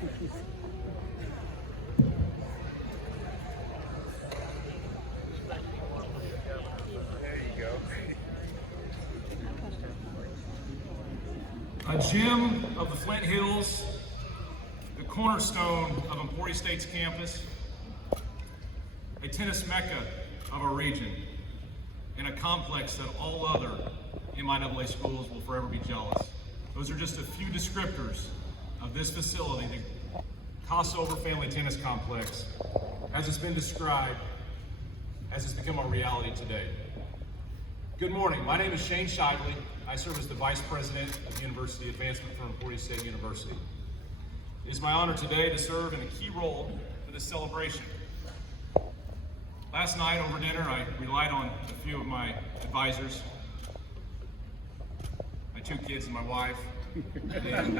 A gem of the Flint Hills, the cornerstone of Emporia State's campus, a tennis mecca of our region, and a complex that all other MIAA schools will forever be jealous. Those are just a few descriptors of this facility, the Kossover Family Tennis Complex, as it's been described, as it's become our reality today. Good morning, my name is Shane Shively. I serve as the Vice President of the University Advancement for Emporia State University. It is my honor today to serve in a key role for this celebration. Last night over dinner, I relied on a few of my advisors, my 2 kids and my wife. And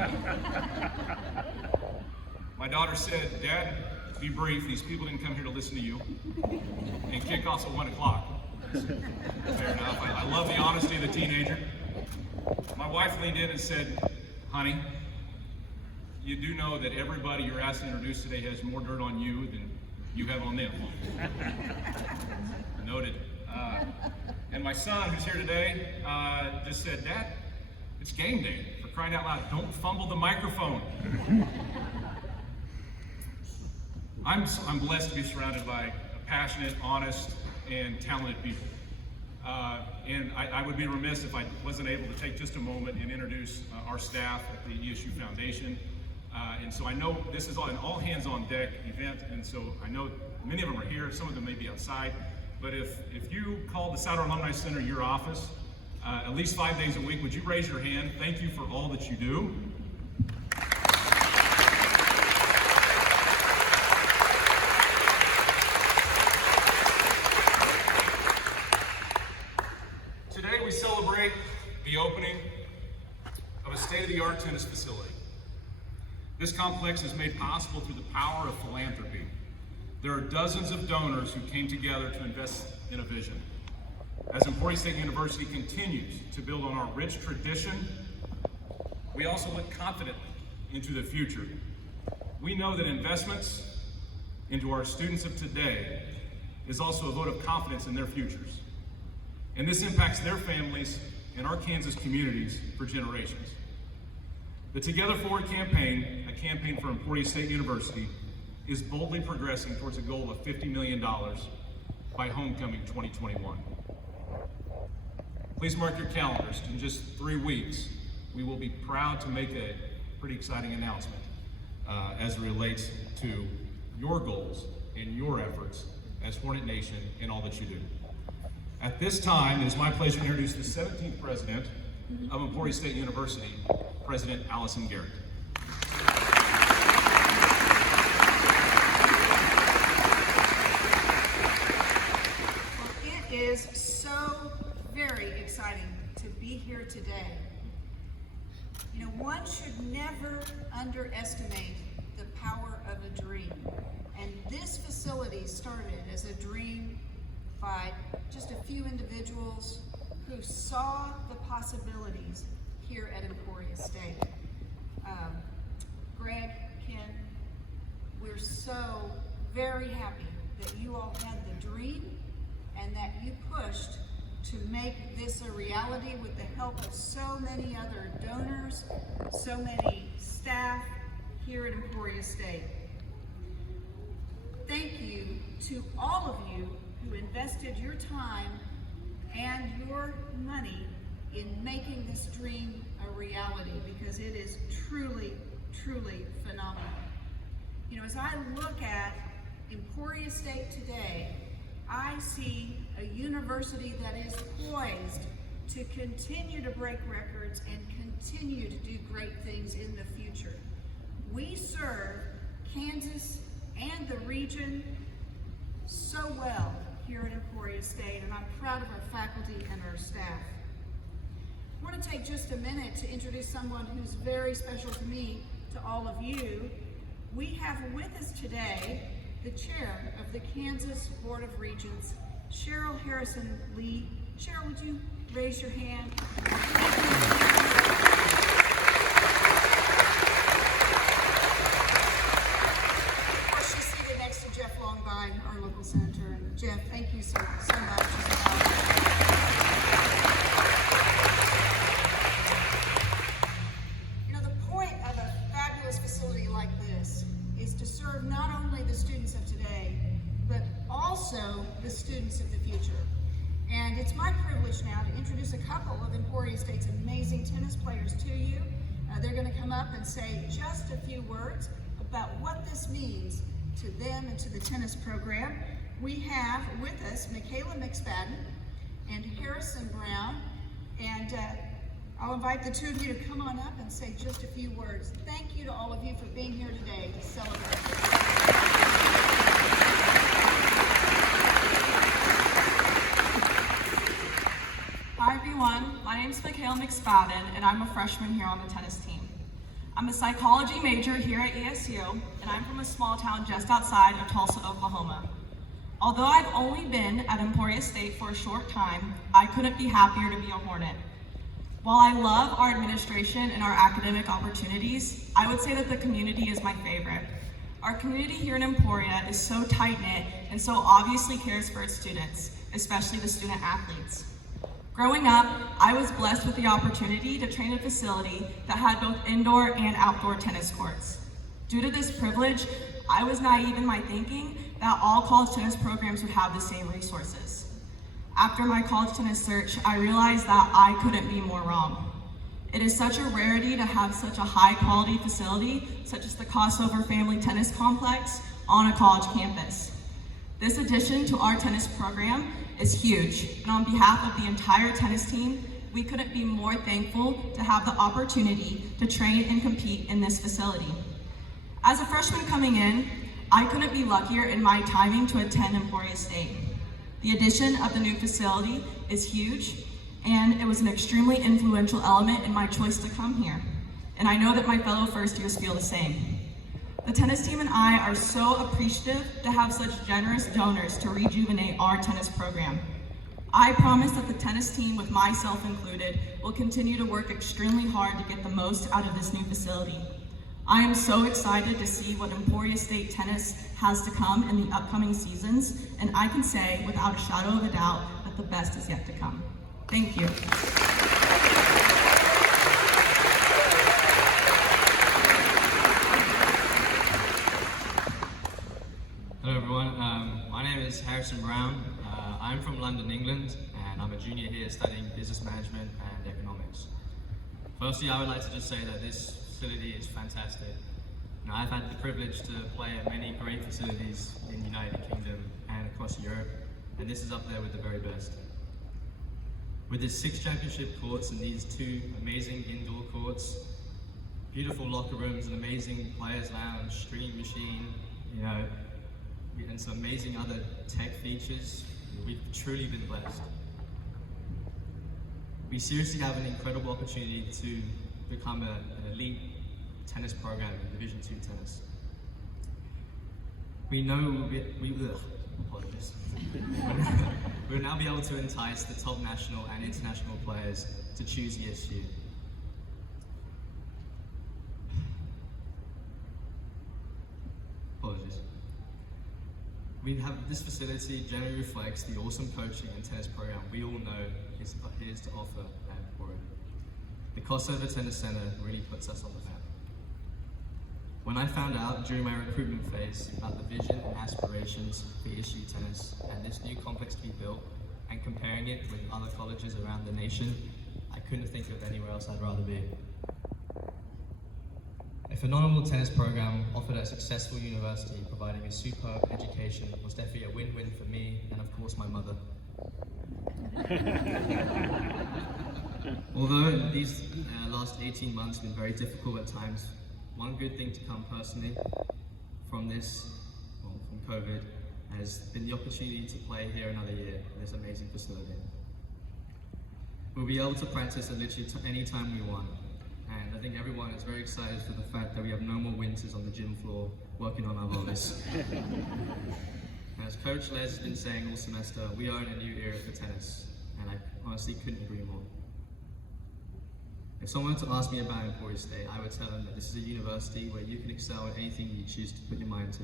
my daughter said, "Dad, be brief, these people didn't come here to listen to you, and kickoff's at 1 o'clock. Fair enough. I love the honesty of the teenager. My wife leaned in and said, "Honey, you do know that everybody you're asked to introduce today has more dirt on you than you have on them." Noted. And my son, who's here today, just said, "Dad, it's game day. For crying out loud, don't fumble the microphone." I'm blessed to be surrounded by passionate, honest, and talented people. And I would be remiss if I wasn't able to take just a moment and introduce our staff at the Esu Foundation. And so I know this is an all-hands-on-deck event, and so I know many of them are here, some of them may be outside, but if you call the Souder Alumni Center your office, at least 5 days a week, would you raise your hand? Thank you for all that you do. Today we celebrate the opening of a state-of-the-art tennis facility. This complex is made possible through the power of philanthropy. There are dozens of donors who came together to invest in a vision. As Emporia State University continues to build on our rich tradition, we also look confidently into the future. We know that investments into our students of today is also a vote of confidence in their futures. And this impacts their families and our Kansas communities for generations. The Together Forward campaign, a campaign for Emporia State University, is boldly progressing towards a goal of $50 million by homecoming 2021. Please mark your calendars. In just 3 weeks, we will be proud to make a pretty exciting announcement as it relates to your goals and your efforts as Hornet Nation and all that you do. At this time, it is my pleasure to introduce the 17th president of Emporia State University, President Allison Garrett. Well, it is so very exciting to be here today. You know, one should never underestimate the power of a dream. And this facility started as a dream by just a few individuals who saw the possibilities here at Emporia State. Greg, Ken, we're so very happy that you all had the dream and that you pushed to make this a reality with the help of so many other donors, so many staff here at Emporia State. Thank you to all of you who invested your time and your money in making this dream a reality, because it is truly, truly phenomenal. You know, as I look at Emporia State today, I see a university that is poised to continue to break records and continue to do great things in the future. We serve Kansas and the region so well here at Emporia State, and I'm proud of our faculty and our staff. I want to take just a minute to introduce someone who's very special to me, to all of you. We have with us today the chair of the Kansas Board of Regents, Cheryl Harrison Lee. Cheryl, would you raise your hand? Thank you. fabulous facility like this is to serve not only the students of today, but also the students of the future. And it's my privilege now to introduce a couple of Emporia State's amazing tennis players to you. They're going to come up and say just a few words about what this means to them and to the tennis program. We have with us Mikhail Mcspadden and Harrison Brown, and I'll invite the two of you to come on up and say just a few words. Thank you to all of you for being here today to celebrate. Hi everyone, my name is Mikhail Mcspadden and I'm a freshman here on the tennis team. I'm a psychology major here at ESU and I'm from a small town just outside of Tulsa, Oklahoma. Although I've only been at Emporia State for a short time, I couldn't be happier to be a Hornet. While I love our administration and our academic opportunities, I would say that the community is my favorite. Our community here in Emporia is so tight-knit and so obviously cares for its students, especially the student athletes. Growing up, I was blessed with the opportunity to train in a facility that had both indoor and outdoor tennis courts. Due to this privilege, I was naive in my thinking that all college tennis programs would have the same resources. After my college tennis search, I realized that I couldn't be more wrong. It is such a rarity to have such a high quality facility, such as the Kossover Family Tennis Complex, on a college campus. This addition to our tennis program is huge, and on behalf of the entire tennis team, we couldn't be more thankful to have the opportunity to train and compete in this facility. As a freshman coming in, I couldn't be luckier in my timing to attend Emporia State. The addition of the new facility is huge, and it was an extremely influential element in my choice to come here. And I know that my fellow first years feel the same. The tennis team and I are so appreciative to have such generous donors to rejuvenate our tennis program. I promise that the tennis team, with myself included, will continue to work extremely hard to get the most out of this new facility. I am so excited to see what Emporia State tennis has to come in the upcoming seasons, and I can say without a shadow of a doubt that the best is yet to come. Thank you. Hello everyone, my name is Harrison Brown. I'm from London, England, and I'm a junior here studying business management and economics. Firstly, I would like to just say that this facility is fantastic. Now, I've had the privilege to play at many great facilities in the United Kingdom and across Europe, and this is up there with the very best. With its 6 championship courts and these 2 amazing indoor courts, beautiful locker rooms, an amazing players lounge, stream machine, and some amazing other tech features, we've truly been blessed. We seriously have an incredible opportunity to become an elite tennis program in Division II tennis. We know apologies. We'll now be able to entice the top national and international players to choose ESU. Apologies. We have this facility generally reflects the awesome coaching and tennis program we all know is to offer at Emporia. The Kossover Tennis Center really puts us on the map. When I found out during my recruitment phase about the vision and aspirations for ESU tennis and this new complex to be built, and comparing it with other colleges around the nation, I couldn't think of anywhere else I'd rather be. A phenomenal tennis program offered at a successful university providing a superb education was definitely a win-win for me and of course my mother. Although these last 18 months have been very difficult at times, one good thing to come personally from from COVID, has been the opportunity to play here another year in this amazing facility. We'll be able to practice at literally any time we want, and I think everyone is very excited for the fact that we have no more winters on the gym floor working on our volleys. As Coach Les has been saying all semester, we are in a new era for tennis, and I honestly couldn't agree more. If someone were to ask me about Emporia State, I would tell them that this is a university where you can excel at anything you choose to put your mind to,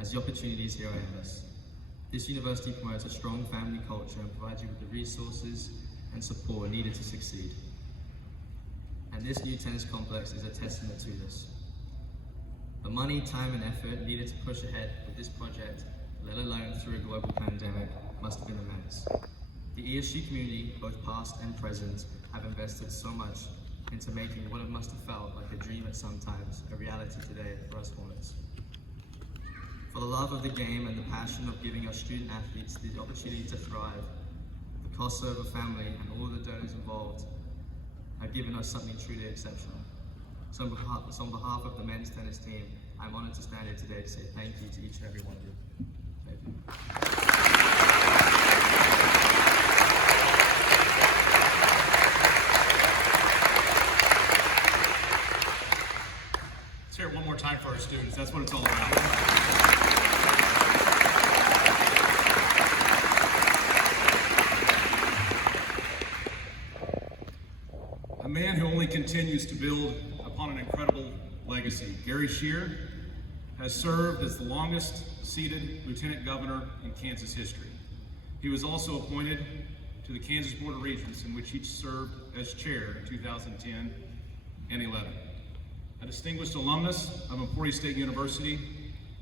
as the opportunities here are endless. This university promotes a strong family culture and provides you with the resources and support needed to succeed. And this new tennis complex is a testament to this. money, time, and effort needed to push ahead with this project, let alone through a global pandemic, must have been immense. The ESU community, both past and present, have invested so much into making what it must have felt like a dream at some times a reality today for us Hornets. For the love of the game and the passion of giving our student athletes the opportunity to thrive, the Kossover family and all of the donors involved have given us something truly exceptional. So on behalf of the men's tennis team, I'm honored to stand here today to say thank you to each and every one of you. Thank you. Let's hear it one more time for our students. That's what it's all about. A man who only continues to build upon an incredible legacy. Gary Shear has served as the longest seated lieutenant governor in Kansas history. He was also appointed to the Kansas Board of Regents, in which he served as chair in 2010 and 11. A distinguished alumnus of Emporia State University,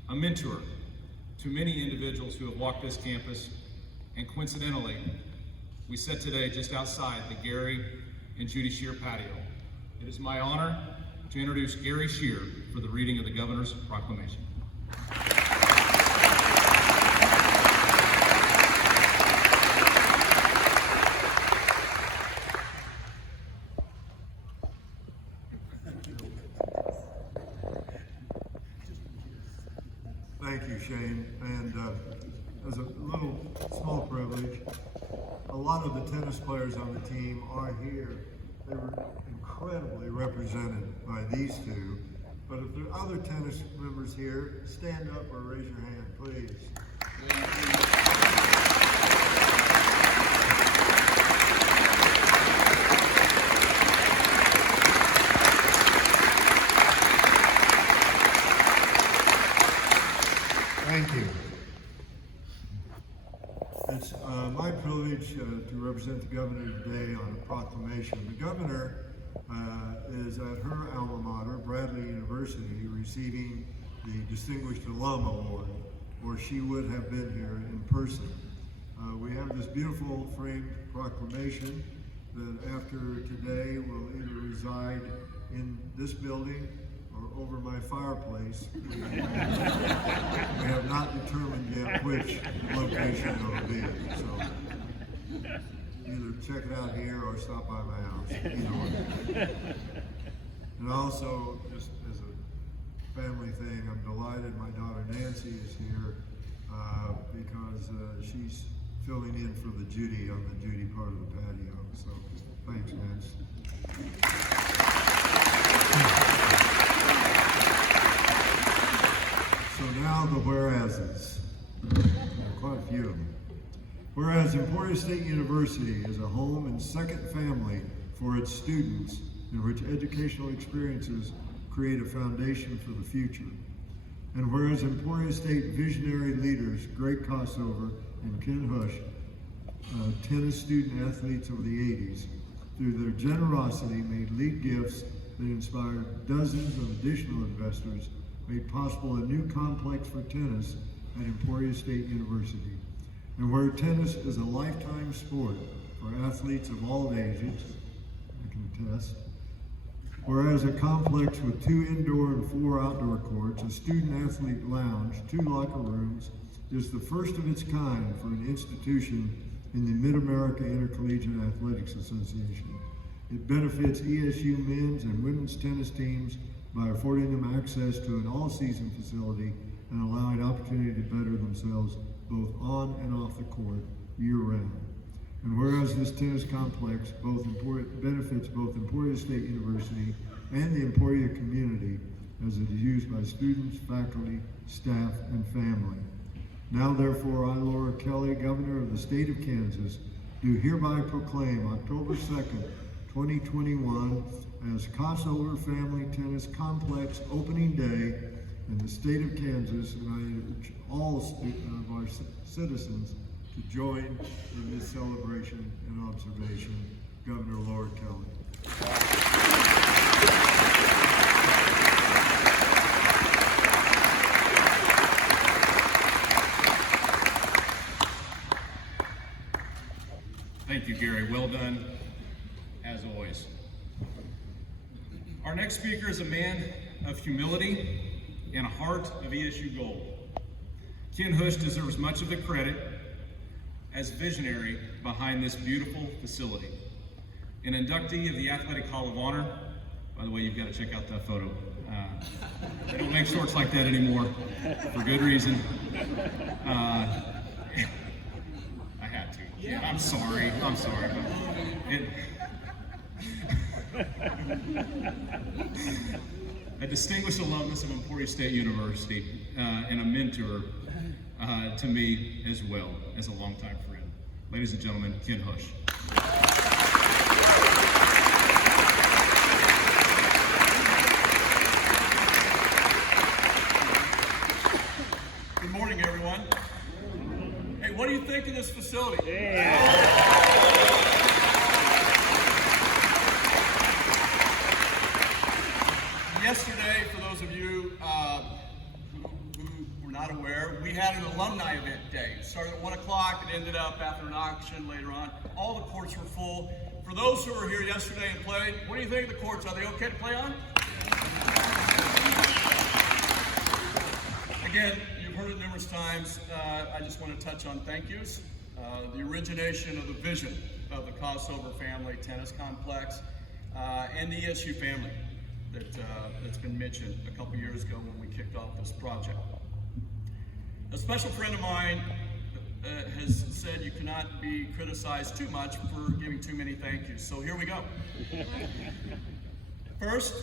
a mentor to many individuals who have walked this campus, and coincidentally, we sit today just outside the Gary and Judy Shear patio. It is my honor to introduce Gary Shear for the reading of the Governor's Proclamation. Thank you, Shane. And as a little small privilege, a lot of the tennis players on the team are here. They were incredibly represented by these two. But if there are other tennis members here, stand up or raise your hand, please. Thank you. It's my privilege to represent the governor today on a proclamation. The governor is at her alma mater, Bradley University, receiving the Distinguished Alum Award, or she would have been here in person. We have this beautiful framed proclamation that after today will either reside in this building or over my fireplace. We have not determined yet which location it will be. So either check it out here or stop by my house. Either way. And also, just as a family thing, I'm delighted my daughter Nancy is here because she's filling in for the Judy on the Judy part of the patio. So thanks, Nance. So now the whereases. There are quite a few of them. Whereas Emporia State University is a home and second family for its students in which educational experiences create a foundation for the future. And whereas Emporia State visionary leaders Greg Kossover and Ken Hush, tennis student athletes of the 80s, through their generosity made lead gifts that inspired dozens of additional investors, made possible a new complex for tennis at Emporia State University. And where tennis is a lifetime sport for athletes of all ages, I can attest, whereas a complex with 2 indoor and 4 outdoor courts, a student-athlete lounge, 2 locker rooms, is the first of its kind for an institution in the Mid-America Intercollegiate Athletics Association. It benefits ESU men's and women's tennis teams by affording them access to an all-season facility and allowing opportunity to better themselves both on and off the court year-round. And whereas this tennis complex benefits both Emporia State University and the Emporia community as it is used by students, faculty, staff, and family. Now therefore, I, Laura Kelly, Governor of the State of Kansas, do hereby proclaim October 2nd, 2021 as Kossover Family Tennis Complex Opening Day in the state of Kansas, and I urge all of our citizens to join in this celebration and observation. Governor Laura Kelly. Thank you, Gary. Well done, as always. Our next speaker is a man of humility and a heart of ESU gold. Ken Hush deserves much of the credit as visionary behind this beautiful facility. An inductee of the Athletic Hall of Honor. By the way, you've got to check out that photo. They don't make shorts like that anymore, for good reason. I had to. Yeah, I'm sorry. But a distinguished alumnus of Emporia State University and a mentor to me as well as a longtime friend. Ladies and gentlemen, Ken Hush. Good morning, everyone. Hey, what do you think of this facility? Yesterday, for those of you who were not aware, we had an alumni event day. It started at 1 o'clock, it ended up after an auction later on. All the courts were full. For those who were here yesterday and played, what do you think of the courts? Are they okay to play on? Again, you've heard it numerous times. I just want to touch on thank yous. The origination of the vision of the Kossover family tennis complex and the ESU family that's been mentioned a couple years ago when we kicked off this project. A special friend of mine has said you cannot be criticized too much for giving too many thank yous. So here we go. First,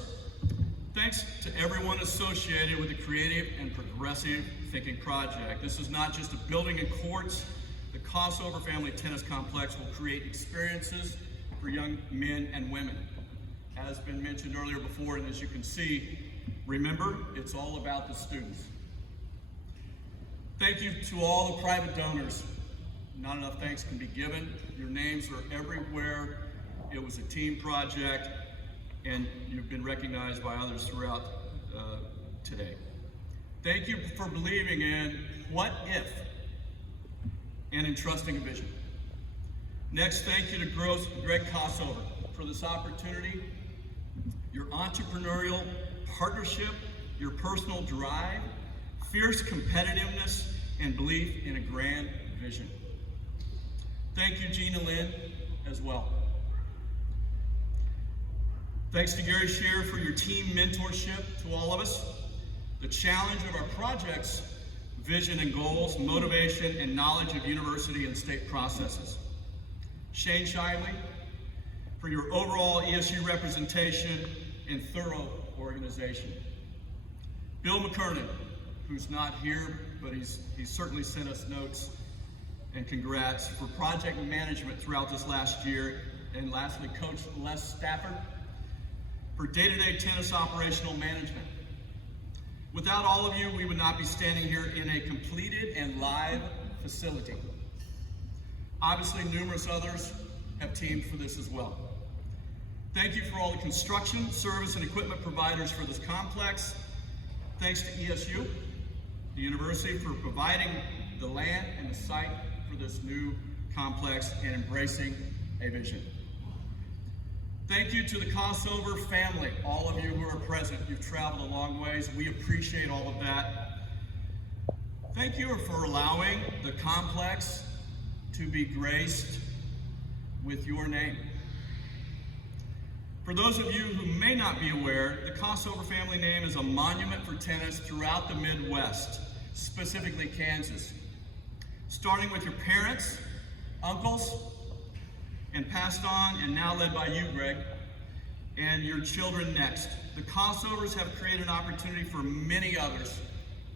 thanks to everyone associated with the creative and progressive thinking project. This is not just a building and courts. The Kossover Family Tennis Complex will create experiences for young men and women. As been mentioned earlier before, and as you can see, remember, it's all about the students. Thank you to all the private donors. Not enough thanks can be given. Your names are everywhere. It was a team project, and you've been recognized by others throughout today. Thank you for believing in what if and in trusting a vision. Next, thank you to Greg Kossover for this opportunity, your entrepreneurial partnership, your personal drive, fierce competitiveness, and belief in a grand vision. Thank you, Gina Lynn, as well. Thanks to Gary Scher for your team mentorship to all of us. The challenge of our project's vision and goals, motivation, and knowledge of university and state processes. Shane Shively for your overall ESU representation and thorough organization. Bill McKernan, who's not here, but he's certainly sent us notes and congrats for project management throughout this last year. And lastly, Coach Les Stafford for day-to-day tennis operational management. Without all of you, we would not be standing here in a completed and live facility. Obviously, numerous others have teamed for this as well. Thank you for all the construction, service, and equipment providers for this complex. Thanks to ESU, the university, for providing the land and the site for this new complex and embracing a vision. Thank you to the Kossover family, all of you who are present. You've traveled a long ways. We appreciate all of that. Thank you for allowing the complex to be graced with your name. For those of you who may not be aware, the Kossover family name is a monument for tennis throughout the Midwest, specifically Kansas. Starting with your parents, uncles, and passed on and now led by you, Greg, and your children next. The Kossovers have created an opportunity for many others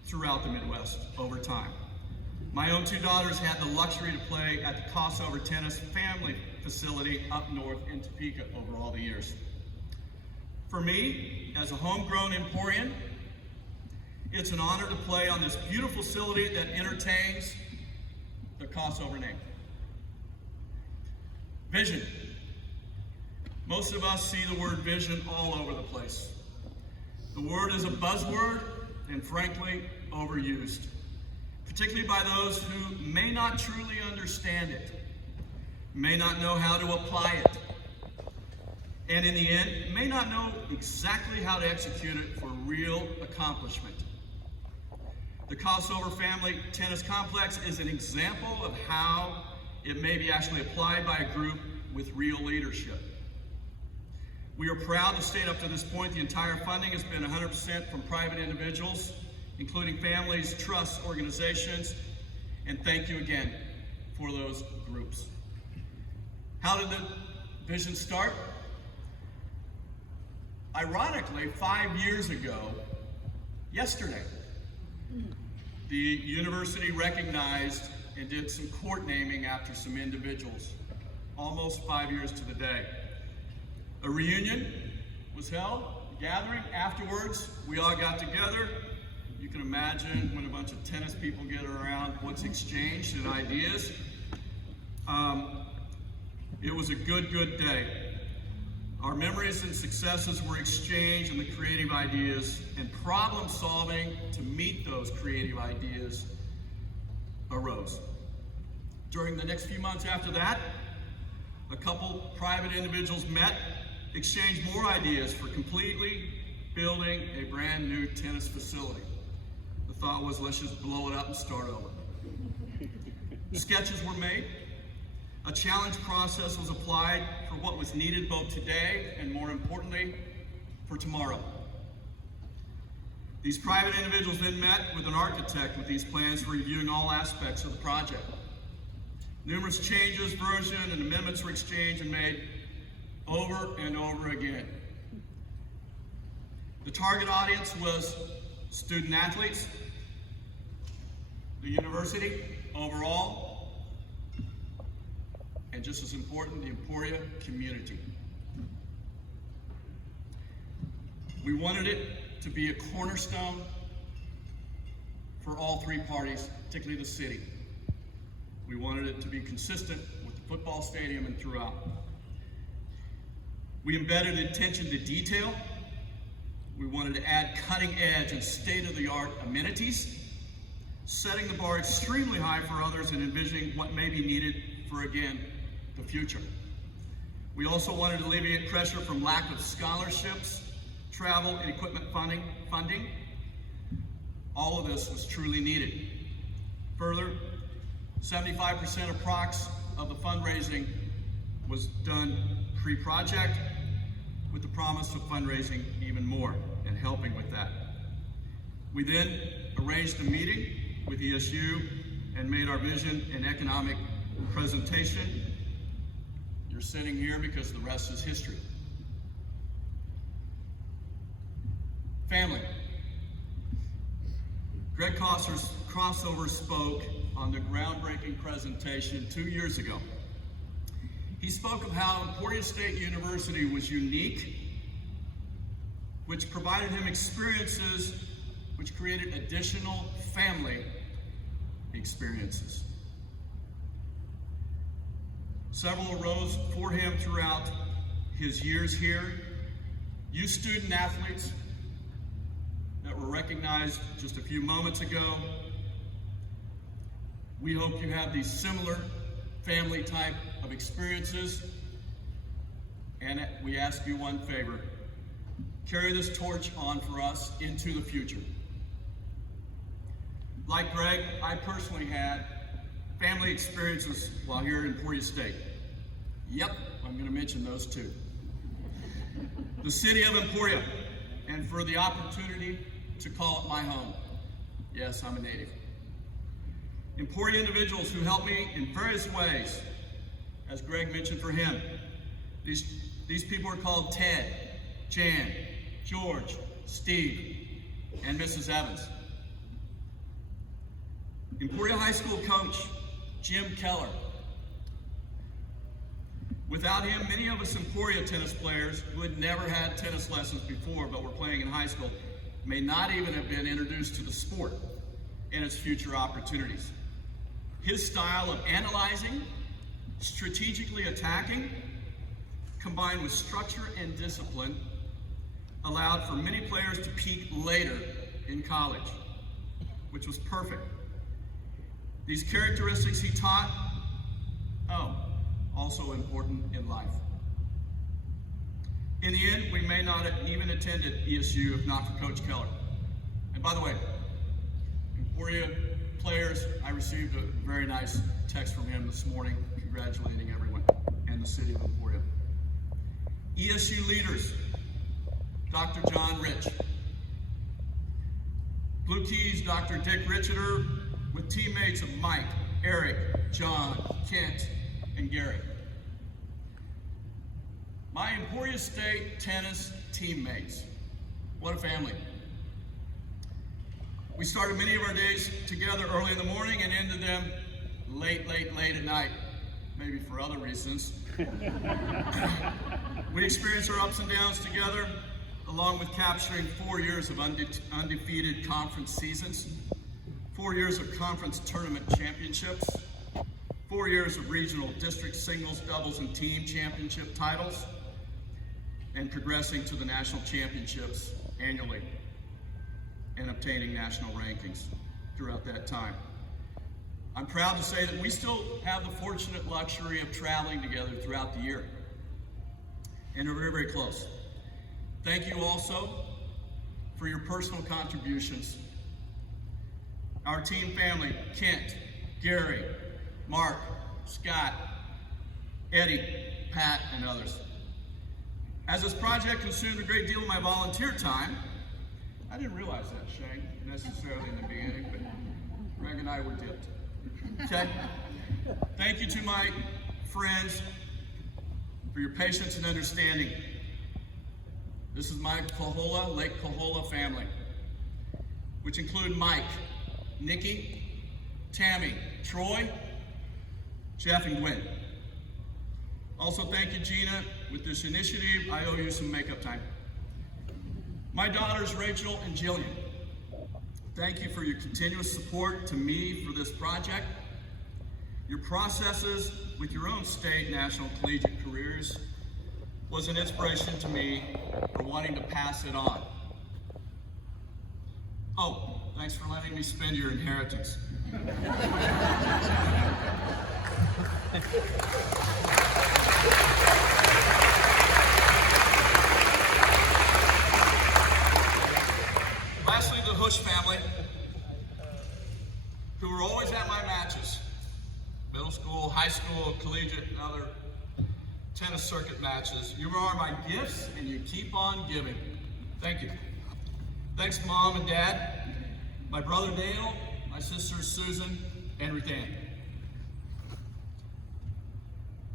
throughout the Midwest over time. My own two daughters had the luxury to play at the Kossover Tennis Family Facility up north in Topeka over all the years. For me, as a homegrown Emporian, it's an honor to play on this beautiful facility that entertains the Kossover name. Vision. Most of us see the word vision all over the place. The word is a buzzword and frankly overused, particularly by those who may not truly understand it. may not know how to apply it, and in the end, may not know exactly how to execute it for real accomplishment. The Kossover Family Tennis Complex is an example of how it may be actually applied by a group with real leadership. We are proud to state up to this point the entire funding has been 100% from private individuals, including families, trusts, organizations, and thank you again for those groups. How did the vision start? Ironically, 5 years ago, yesterday, the university recognized and did some court naming after some individuals, almost 5 years to the day. A reunion was held, a gathering. Afterwards, we all got together. You can imagine when a bunch of tennis people get around what's exchanged and ideas. It was a good day. Our memories and successes were exchanged, and the creative ideas and problem solving to meet those creative ideas arose. During the next few months after that, a couple private individuals met, exchanged more ideas for completely building a brand new tennis facility. The thought was, let's just blow it up and start over. Sketches were made. A challenge process was applied for what was needed both today and, more importantly, for tomorrow. These private individuals then met with an architect with these plans for reviewing all aspects of the project. Numerous changes, version, and amendments were exchanged and made over and over again. The target audience was student athletes, the university overall, and just as important, the Emporia community. We wanted it to be a cornerstone for all three parties, particularly the city. We wanted it to be consistent with the football stadium and throughout. We embedded attention to detail. We wanted to add cutting edge and state-of-the-art amenities, setting the bar extremely high for others and envisioning what may be needed for, again, the future. We also wanted to alleviate pressure from lack of scholarships, travel, and equipment funding. All of this was truly needed. Further, 75% approx of the fundraising was done pre-project, with the promise of fundraising even more and helping with that. We then arranged a meeting with ESU and made our vision and economic presentation. You're sitting here because the rest is history. Family. Greg Kossover spoke on the groundbreaking presentation 2 years ago. He spoke of how Emporia State University was unique, which provided him experiences which created additional family experiences. Several arose for him throughout his years here. You student athletes that were recognized just a few moments ago, we hope you have these similar family type of experiences, and we ask you one favor: carry this torch on for us into the future. Like Greg, I personally had family experiences while here at Emporia State. Yep, I'm going to mention those too. The city of Emporia, and for the opportunity to call it my home. Yes, I'm a native. Emporia individuals who helped me in various ways, as Greg mentioned for him. These people are called Ted, Jan, George, Steve, and Mrs. Evans. Emporia High School coach, Jim Keller. Without him, many of us Emporia tennis players who had never had tennis lessons before but were playing in high school may not even have been introduced to the sport and its future opportunities. His style of analyzing, strategically attacking, combined with structure and discipline, allowed for many players to peak later in college, which was perfect. These characteristics he taught, also important in life. In the end, we may not have even attended ESU if not for Coach Keller. And by the way, Emporia players, I received a very nice text from him this morning congratulating everyone and the city of Emporia. ESU leaders, Dr. John Rich. Blue Keys, Dr. Dick Richarder, with teammates of Mike, Eric, John, Kent, and Gary. My Emporia State tennis teammates. What a family. We started many of our days together early in the morning and ended them late at night, maybe for other reasons. We experienced our ups and downs together, along with capturing 4 years of undefeated conference seasons, 4 years of conference tournament championships, 4 years of regional district singles, doubles, and team championship titles, and progressing to the national championships annually and obtaining national rankings throughout that time. I'm proud to say that we still have the fortunate luxury of traveling together throughout the year, and we're very close. Thank you also for your personal contributions. Our team family, Kent, Gary, Mark, Scott, Eddie, Pat, and others. As this project consumed a great deal of my volunteer time, I didn't realize that, Shane, necessarily in the beginning, but Greg and I were dipped. Okay? Thank you to my friends for your patience and understanding. This is my Cohola, Lake Cohola family, which include Mike, Nikki, Tammy, Troy, Jeff, and Gwen. Also, thank you, Gina. With this initiative, I owe you some makeup time. My daughters, Rachel and Jillian, thank you for your continuous support to me for this project. Your processes with your own state, national, collegiate careers was an inspiration to me for wanting to pass it on. Oh, thanks for letting me spend your inheritance. Lastly, the Hush family, who were always at my matches, middle school, high school, collegiate, and other tennis circuit matches. You are my gifts, and you keep on giving. Thank you. Thanks, Mom and Dad, my brother Dale, my sisters Susan and Ruth Ann.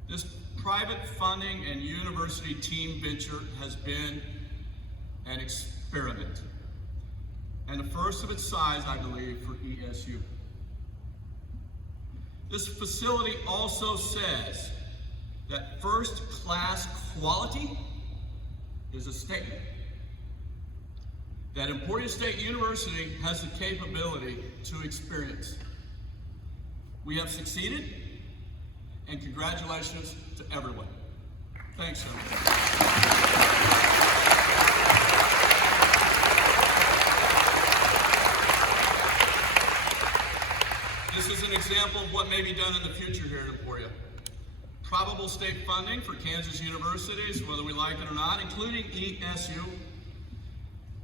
This private funding and university team venture has been an experiment, and the first of its size, I believe, for ESU. This facility also says that first-class quality is a statement that Emporia State University has the capability to experience. We have succeeded, and congratulations to everyone. Thanks, everyone. This is an example of what may be done in the future here at Emporia. Probable state funding for Kansas universities, whether we like it or not, including ESU,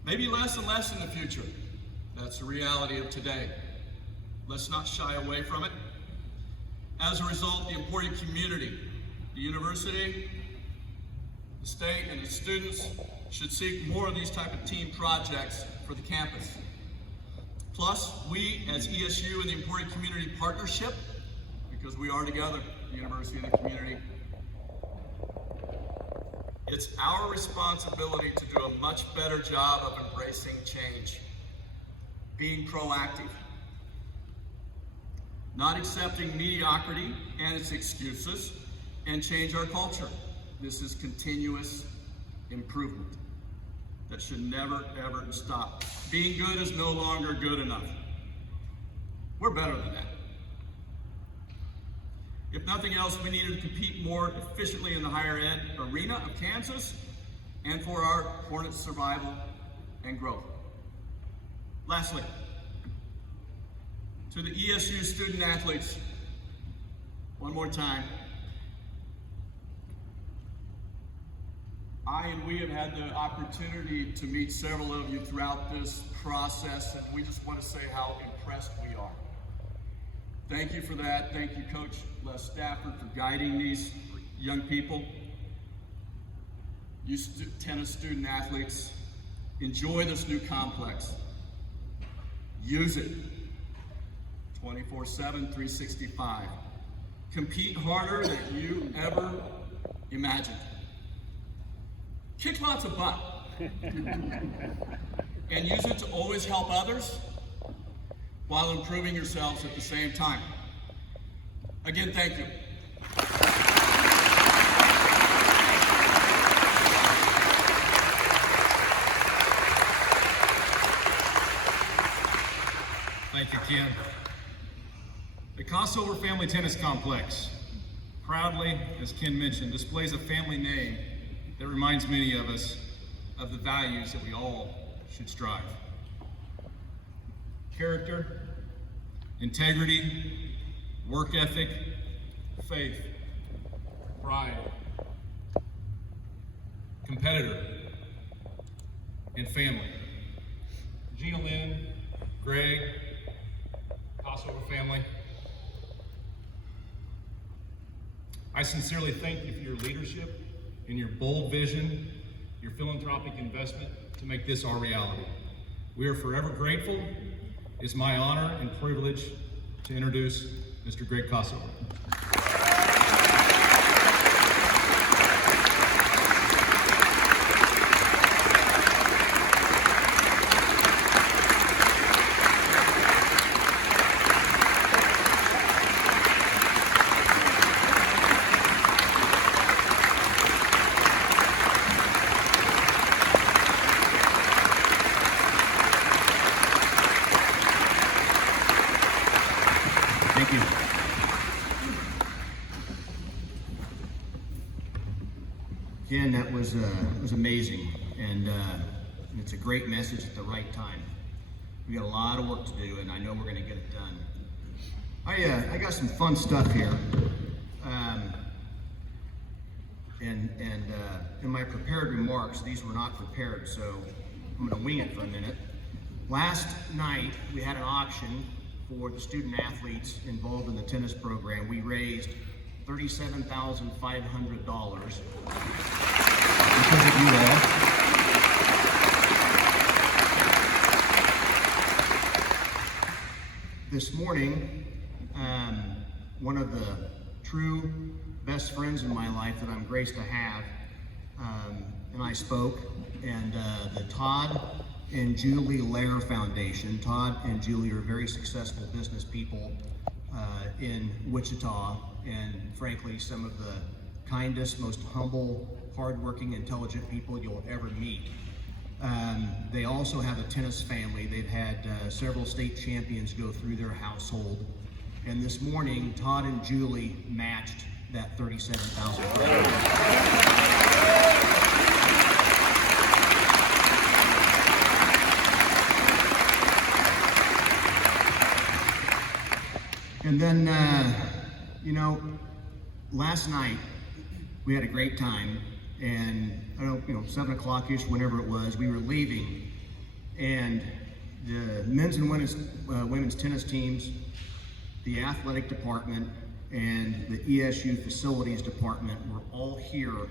maybe less and less in the future. That's the reality of today. Let's not shy away from it. As a result, the Emporia community, the university, the state, and its students should seek more of these type of team projects for the campus. Plus, we as ESU and the Emporia Community Partnership, because we are together, the university and the community, it's our responsibility to do a much better job of embracing change, being proactive, not accepting mediocrity and its excuses, and change our culture. This is continuous improvement that should never, ever stop. Being good is no longer good enough. We're better than that. If nothing else, we needed to compete more efficiently in the higher ed arena of Kansas and for our Hornets' survival and growth. Lastly, to the ESU student athletes, one more time, I and we have had the opportunity to meet several of you throughout this process, and we just want to say how impressed we are. Thank you for that. Thank you, Coach Les Stafford, for guiding these young people. You tennis student athletes, enjoy this new complex. Use it 24/7, 365. Compete harder than you ever imagined. Kick lots of butt. And use it to always help others while improving yourselves at the same time. Again, thank you. Thank you, Ken. The Kossover Family Tennis Complex proudly, as Ken mentioned, displays a family name that reminds many of us of the values that we all should strive. Character, integrity, work ethic, faith, pride, competitor, and family. Gina Lynn, Greg, Kossover family, I sincerely thank you for your leadership and your bold vision, your philanthropic investment to make this our reality. We are forever grateful. It's my honor and privilege to introduce Mr. Greg Kossover. Thank you. Ken, that was amazing, and it's a great message at the right time. We got a lot of work to do, and I know we're going to get it done. I got some fun stuff here, and in my prepared remarks, these were not prepared, so I'm going to wing it for a minute. Last night, we had an auction for the student athletes involved in the tennis program. We raised $37,500 because of you all. This morning, one of the true best friends in my life that I'm graced to have, and I spoke, and the Todd and Julie Lair Foundation. Todd and Julie are very successful business people in Wichita, and frankly, some of the kindest, most humble, hardworking, intelligent people you'll ever meet. They also have a tennis family. They've had several state champions go through their household. And this morning, Todd and Julie matched that $37,000. And then, last night we had a great time, and 7 o'clock-ish, whenever it was, we were leaving, and the men's and women's tennis teams, the athletic department, and the ESU facilities department were all here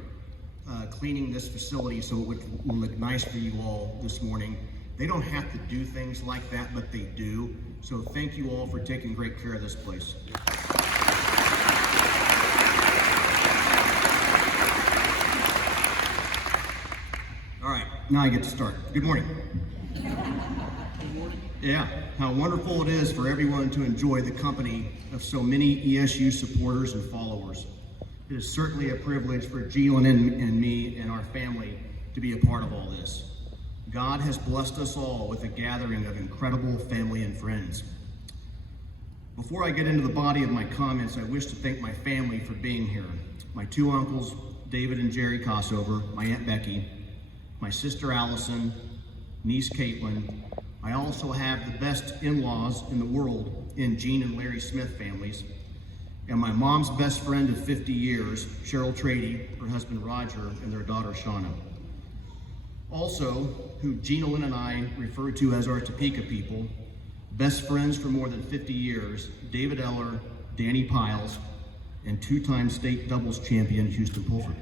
cleaning this facility so it would look nice for you all this morning. They don't have to do things like that, but they do. So thank you all for taking great care of this place. All right, now I get to start. Good morning. Good morning. Yeah, how wonderful it is for everyone to enjoy the company of so many ESU supporters and followers. It is certainly a privilege for Gillian and me and our family to be a part of all this. God has blessed us all with a gathering of incredible family and friends. Before I get into the body of my comments, I wish to thank my family for being here. My two uncles, David and Jerry Kossover, my Aunt Becky, my sister Allison, niece Caitlin. I also have the best in-laws in the world in Gene and Larry Smith families. and my mom's best friend of 50 years, Cheryl Trady, her husband Roger, and their daughter Shauna. Also, who Gina Lynn and I refer to as our Topeka people, best friends for more than 50 years, David Eller, Danny Piles, and two-time state doubles champion Houston Pulford.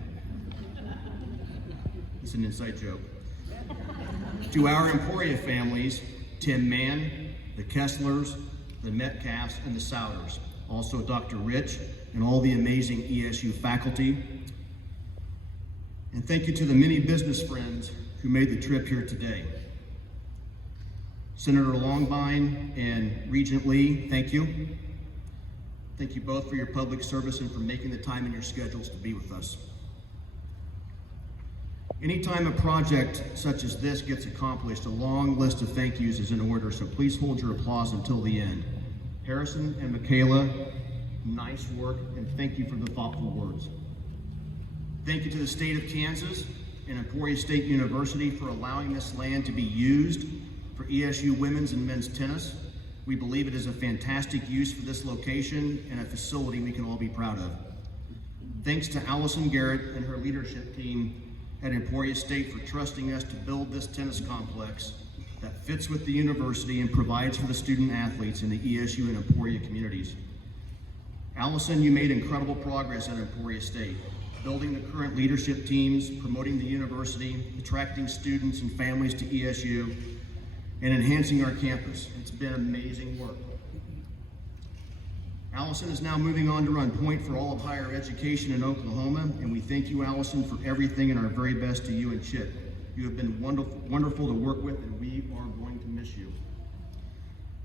It's an inside joke. To our Emporia families, Tim Mann, the Kesslers, the Metcalfs, and the Souders. Also Dr. Rich and all the amazing ESU faculty. And thank you to the many business friends who made the trip here today. Senator Longbine and Regent Lee, thank you. Thank you both for your public service and for making the time in your schedules to be with us. Anytime a project such as this gets accomplished, a long list of thank yous is in order, so please hold your applause until the end. Harrison and Michaela, nice work, and thank you for the thoughtful words. Thank you to the state of Kansas and Emporia State University for allowing this land to be used for ESU women's and men's tennis. We believe it is a fantastic use for this location and a facility we can all be proud of. Thanks to Allison Garrett and her leadership team at Emporia State for trusting us to build this tennis complex that fits with the university and provides for the student athletes in the ESU and Emporia communities. Allison, you made incredible progress at Emporia State, building the current leadership teams, promoting the university, attracting students and families to ESU, and enhancing our campus. It's been amazing work. Allison is now moving on to run point for all of higher education in Oklahoma, and we thank you, Allison, for everything and our very best to you and Chip. You have been wonderful to work with, and we are going to miss you.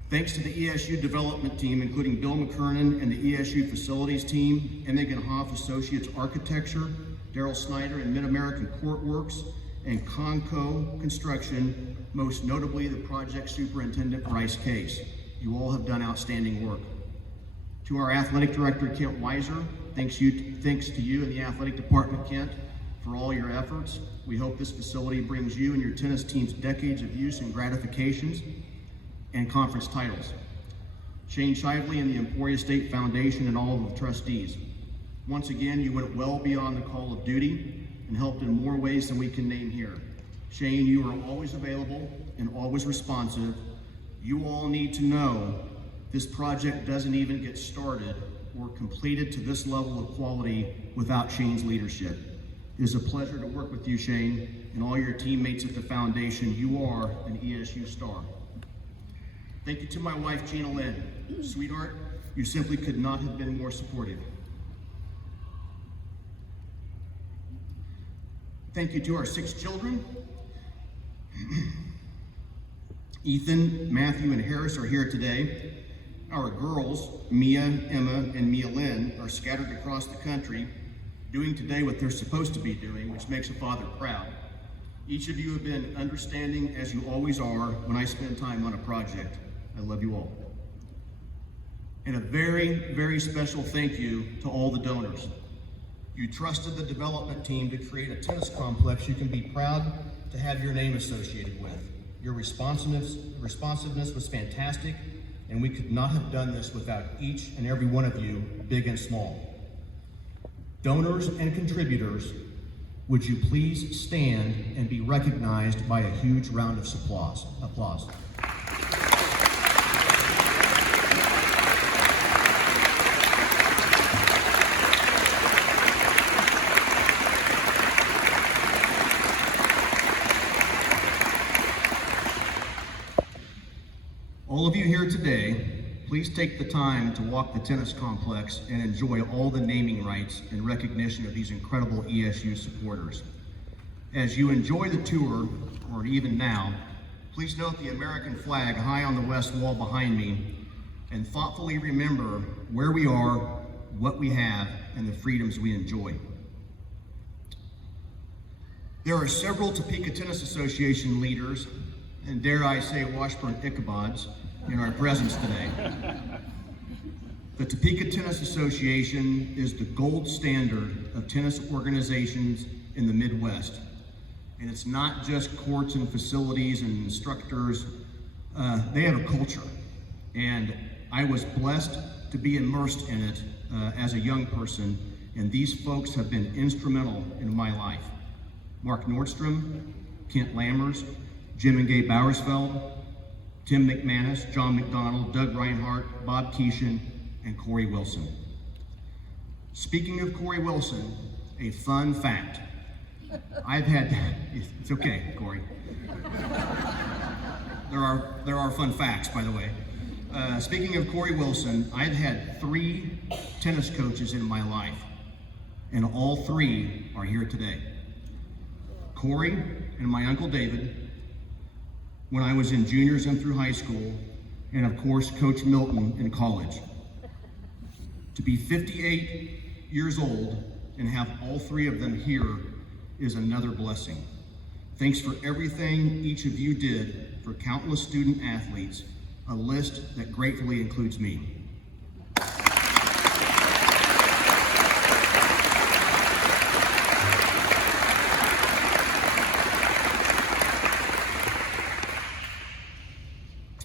Thanks to the ESU development team, including Bill McKernan and the ESU facilities team, Emmett Hoff Associates Architecture, Daryl Snyder and Mid-American Court Works, and Conco Construction, most notably the project superintendent Bryce Case. You all have done outstanding work. To our athletic director, Kent Weiser, thanks to you and the athletic department, Kent, for all your efforts. We hope this facility brings you and your tennis team's decades of use and gratifications and conference titles. Shane Shively and the Emporia State Foundation and all of the trustees. Once again, you went well beyond the call of duty and helped in more ways than we can name here. Shane, you are always available and always responsive. You all need to know this project doesn't even get started or completed to this level of quality without Shane's leadership. It is a pleasure to work with you, Shane, and all your teammates at the foundation. You are an ESU star. Thank you to my wife, Gina Lynn. Sweetheart, you simply could not have been more supportive. Thank you to our 6 children. Ethan, Matthew, and Harris are here today. Our girls, Mia, Emma, and Mia Lynn, are scattered across the country, doing today what they're supposed to be doing, which makes a father proud. Each of you have been understanding, as you always are, when I spend time on a project. I love you all. And a very, very special thank you to all the donors. You trusted the development team to create a tennis complex you can be proud to have your name associated with. Your responsiveness was fantastic, and we could not have done this without each and every one of you, big and small. Donors and contributors, would you please stand and be recognized by a huge round of applause. All of you here today, please take the time to walk the tennis complex and enjoy all the naming rights in recognition of these incredible ESU supporters. As you enjoy the tour, or even now, please note the American flag high on the west wall behind me and thoughtfully remember where we are, what we have, and the freedoms we enjoy. There are several Topeka Tennis Association leaders, and dare I say Washburn Ichabods, in our presence today. The Topeka Tennis Association is the gold standard of tennis organizations in the Midwest. And it's not just courts and facilities and instructors. They have a culture. And I was blessed to be immersed in it as a young person, and these folks have been instrumental in my life. Mark Nordstrom, Kent Lammers, Jim and Gabe Bowersfeld, Tim McManus, John McDonald, Doug Reinhardt, Bob Keeshan, and Corey Wilson. Speaking of Corey Wilson, a fun fact. It's okay, Corey. There are fun facts, by the way. Speaking of Corey Wilson, I've had 3 tennis coaches in my life, and all 3 are here today. Corey and my Uncle David, when I was in juniors and through high school, and of course, Coach Milton in college. To be 58 years old and have all 3 of them here is another blessing. Thanks for everything each of you did for countless student athletes, a list that gratefully includes me.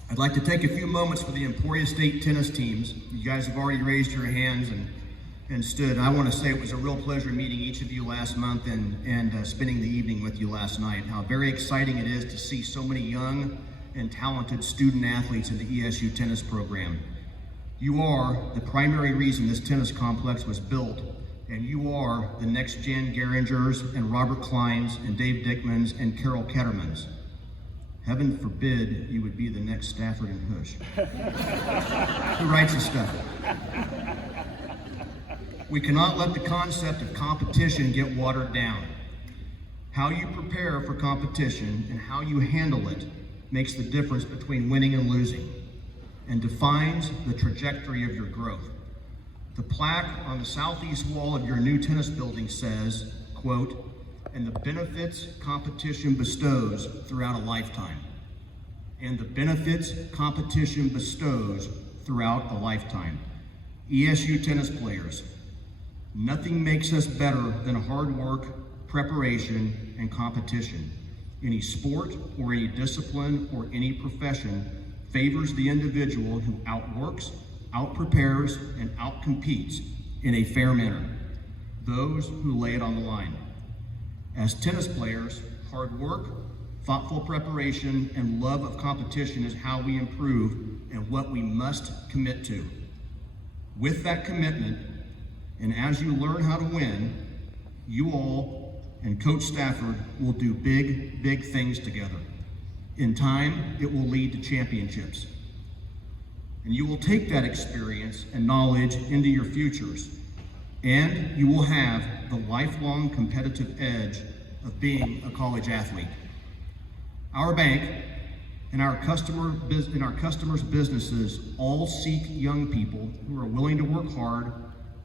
I'd like to take a few moments for the Emporia State tennis teams. You guys have already raised your hands and stood. I want to say it was a real pleasure meeting each of you last month and spending the evening with you last night. How very exciting it is to see so many young and talented student athletes in the ESU tennis program. You are the primary reason this tennis complex was built, and you are the next gen Geringers and Robert Kleins and Dave Dickmans and Carol Kettermans. Heaven forbid you would be the next Stafford and Hush. Who writes this stuff? We cannot let the concept of competition get watered down. How you prepare for competition and how you handle it makes the difference between winning and losing and defines the trajectory of your growth. The plaque on the southeast wall of your new tennis building says, quote, "And the benefits competition bestows throughout a lifetime." And the benefits competition bestows throughout a lifetime. ESU tennis players, nothing makes us better than hard work, preparation, and competition. Any sport or any discipline or any profession favors the individual who outworks, outprepares, and outcompetes in a fair manner. Those who lay it on the line. As tennis players, hard work, thoughtful preparation, and love of competition is how we improve and what we must commit to. With that commitment, and as you learn how to win, you all and Coach Stafford will do big, big things together. In time, it will lead to championships. And you will take that experience and knowledge into your futures, and you will have the lifelong competitive edge of being a college athlete. Our bank and our customers' businesses all seek young people who are willing to work hard,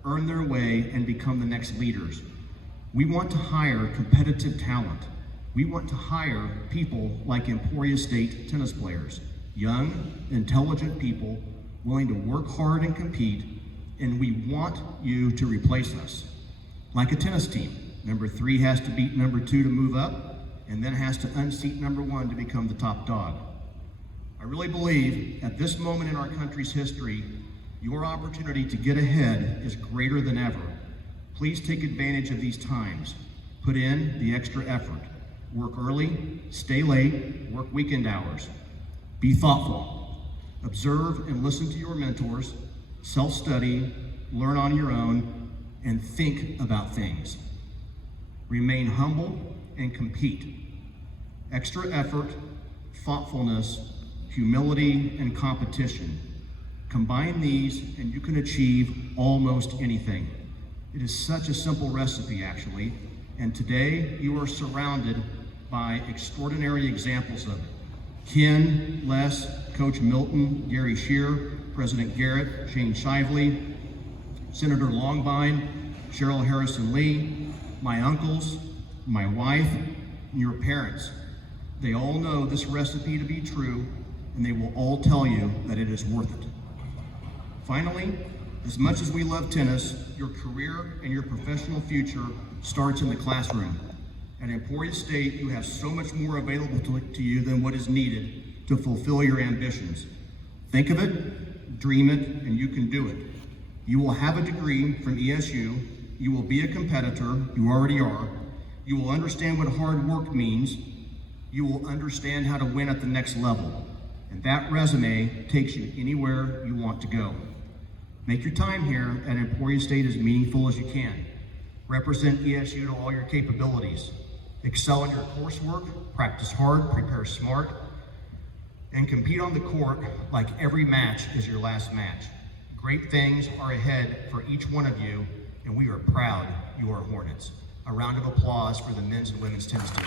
earn their way, and become the next leaders. We want to hire competitive talent. We want to hire people like Emporia State tennis players, young, intelligent people willing to work hard and compete, and we want you to replace us. Like a tennis team, number 3 has to beat number 2 to move up, and then has to unseat number 1 to become the top dog. I really believe at this moment in our country's history, your opportunity to get ahead is greater than ever. Please take advantage of these times. Put in the extra effort. Work early, stay late, work weekend hours. Be thoughtful. Observe and listen to your mentors, self-study, learn on your own, and think about things. Remain humble and compete. Extra effort, thoughtfulness, humility, and competition. Combine these and you can achieve almost anything. It is such a simple recipe, actually, and today you are surrounded by extraordinary examples of it. Ken, Les, Coach Milton, Gary Shear, President Garrett, Shane Shively, Senator Longbine, Cheryl Harrison Lee, my uncles, my wife, and your parents. They all know this recipe to be true, and they will all tell you that it is worth it. Finally, as much as we love tennis, your career and your professional future starts in the classroom. At Emporia State, you have so much more available to you than what is needed to fulfill your ambitions. Think of it, dream it, and you can do it. You will have a degree from ESU. You will be a competitor. You already are. You will understand what hard work means. You will understand how to win at the next level. And that resume takes you anywhere you want to go. Make your time here at Emporia State as meaningful as you can. Represent ESU to all your capabilities. Excel in your coursework, practice hard, prepare smart, and compete on the court like every match is your last match. Great things are ahead for each one of you, and we are proud you are Hornets. A round of applause for the men's and women's tennis team.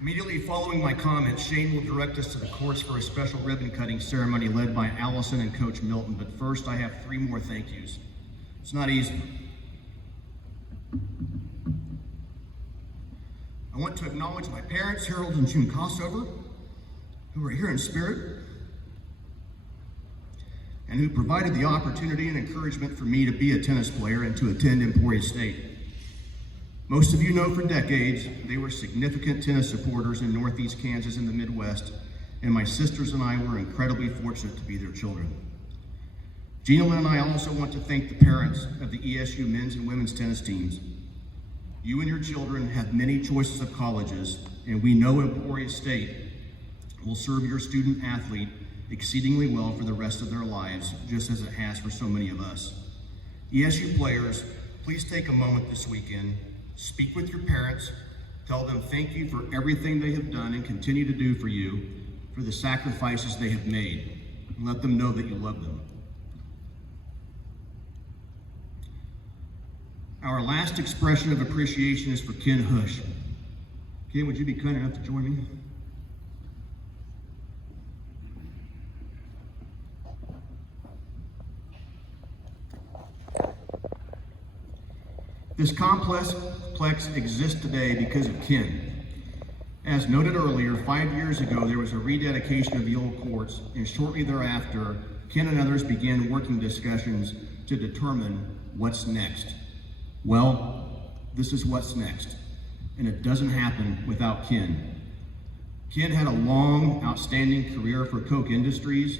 Immediately following my comments, Shane will direct us to the courts for a special ribbon cutting ceremony led by Allison and Coach Milton. But first, I have 3 more thank yous. It's not easy. I want to acknowledge my parents, Harold and June Kossover, who are here in spirit and who provided the opportunity and encouragement for me to be a tennis player and to attend Emporia State. Most of you know for decades, they were significant tennis supporters in Northeast Kansas and the Midwest, and my sisters and I were incredibly fortunate to be their children. Gina and I also want to thank the parents of the ESU men's and women's tennis teams. You and your children have many choices of colleges, and we know Emporia State will serve your student athlete exceedingly well for the rest of their lives, just as it has for so many of us. ESU players, please take a moment this weekend. Speak with your parents, tell them thank you for everything they have done and continue to do for you, for the sacrifices they have made, and let them know that you love them. Our last expression of appreciation is for Ken Hush. Ken, would you be kind enough to join me? This complex exists today because of Ken. As noted earlier, 5 years ago, there was a rededication of the old courts, and shortly thereafter, Ken and others began working discussions to determine what's next. Well, this is what's next, and it doesn't happen without Ken. Ken had a long, outstanding career for Koch Industries,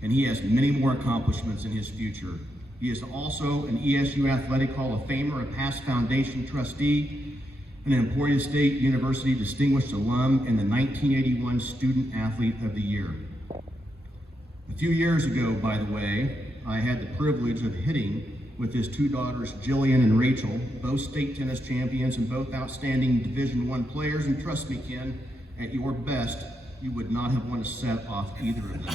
and he has many more accomplishments in his future. He is also an ESU Athletic Hall of Famer, a past foundation trustee, an Emporia State University Distinguished Alum, and the 1981 Student Athlete of the Year. A few years ago, by the way, I had the privilege of hitting with his 2 daughters, Jillian and Rachel, both state tennis champions and both outstanding Division I players. And trust me, Ken, at your best, you would not have won a set off either of them.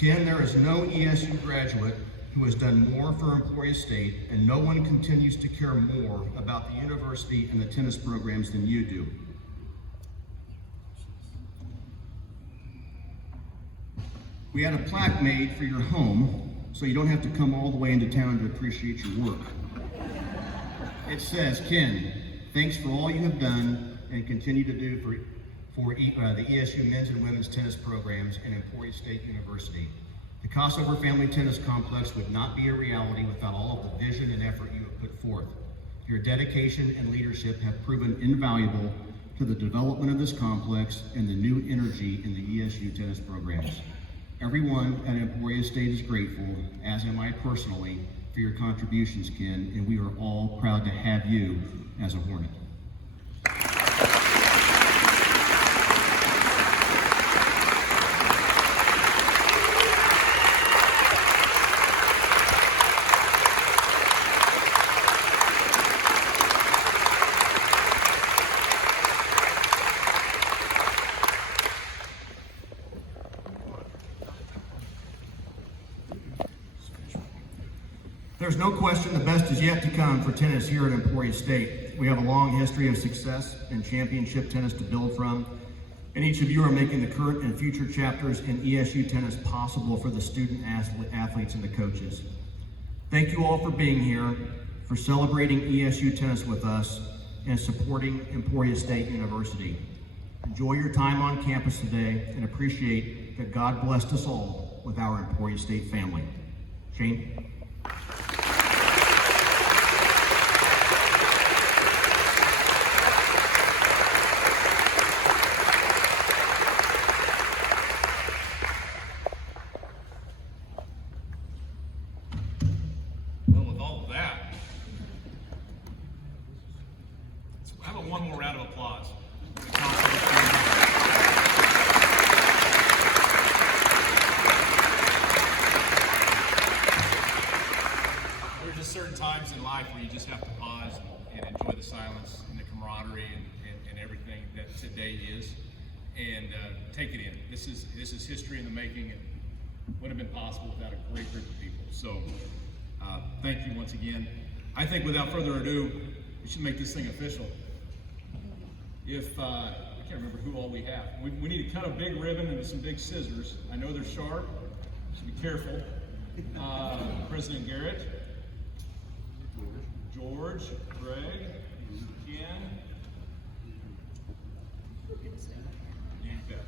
Ken, there is no ESU graduate who has done more for Emporia State, and no one continues to care more about the university and the tennis programs than you do. We had a plaque made for your home, so you don't have to come all the way into town to appreciate your work. It says, Ken, thanks for all you have done and continue to do for the ESU men's and women's tennis programs and Emporia State University. The Kossover Family Tennis Complex would not be a reality without all of the vision and effort you have put forth. Your dedication and leadership have proven invaluable to the development of this complex and the new energy in the ESU tennis programs. Everyone at Emporia State is grateful, as am I personally, for your contributions, Ken, and we are all proud to have you as a Hornet. There's no question the best is yet to come for tennis here at Emporia State. We have a long history of success and championship tennis to build from, and each of you are making the current and future chapters in ESU tennis possible for the student athletes and the coaches. Thank you all for being here, for celebrating ESU tennis with us, and supporting Emporia State University. Enjoy your time on campus today and appreciate that God blessed us all with our Emporia State family. Shane? Well, with all of that, how about one more round of applause? There's just certain times in life where you just have to pause and enjoy the silence and the camaraderie and everything that today is, and take it in. This is history in the making, and wouldn't have been possible without a great group of people. So thank you once again. I think without further ado, we should make this thing official. If I can't remember who all we have. We need to cut a big ribbon into some big scissors. I know they're sharp, so be careful. President Garrett, George, Greg, Ken. You bet.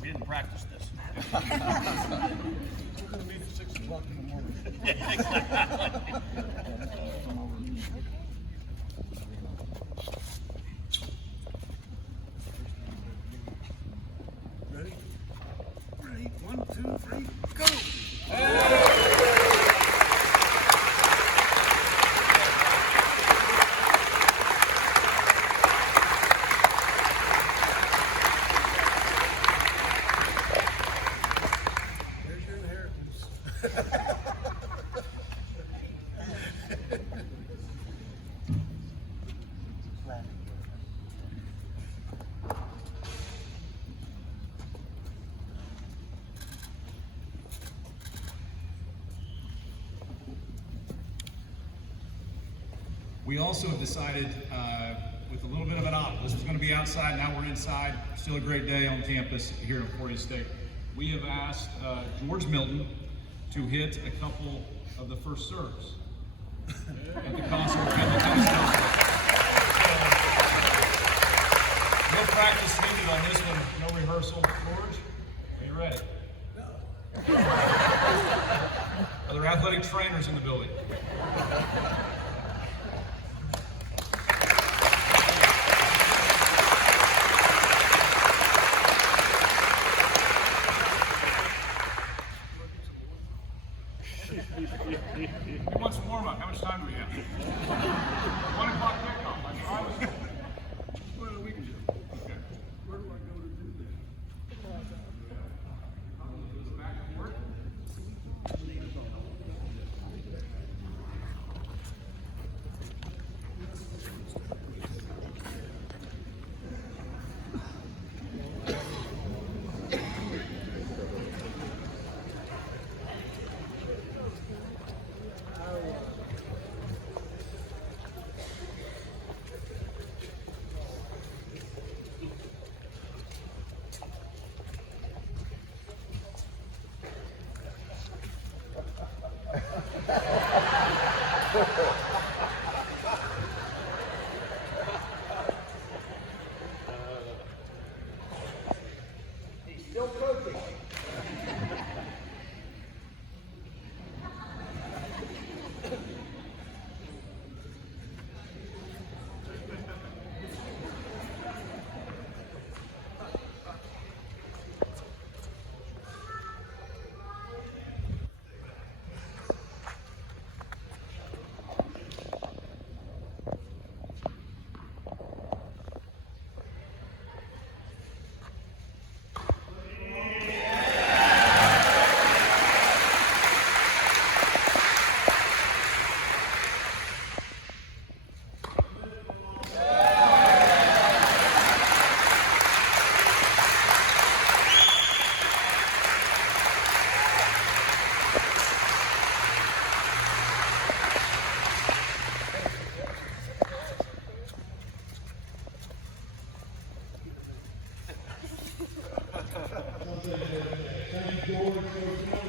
We didn't practice this. We're going to meet at 6 o'clock in the morning. Ready? Ready? 1, 2, 3, go! There's your inheritance. We also have decided, with a little bit of an opt, this was going to be outside, now we're inside. Still a great day on campus here at Emporia State. We have asked George Milton to hit a couple of the first serves at the Kossover tennis. No practice needed on this one, no rehearsal. George, are you ready? Are there athletic trainers in the building? He wants warm up. How much time do we have? 1 o'clock George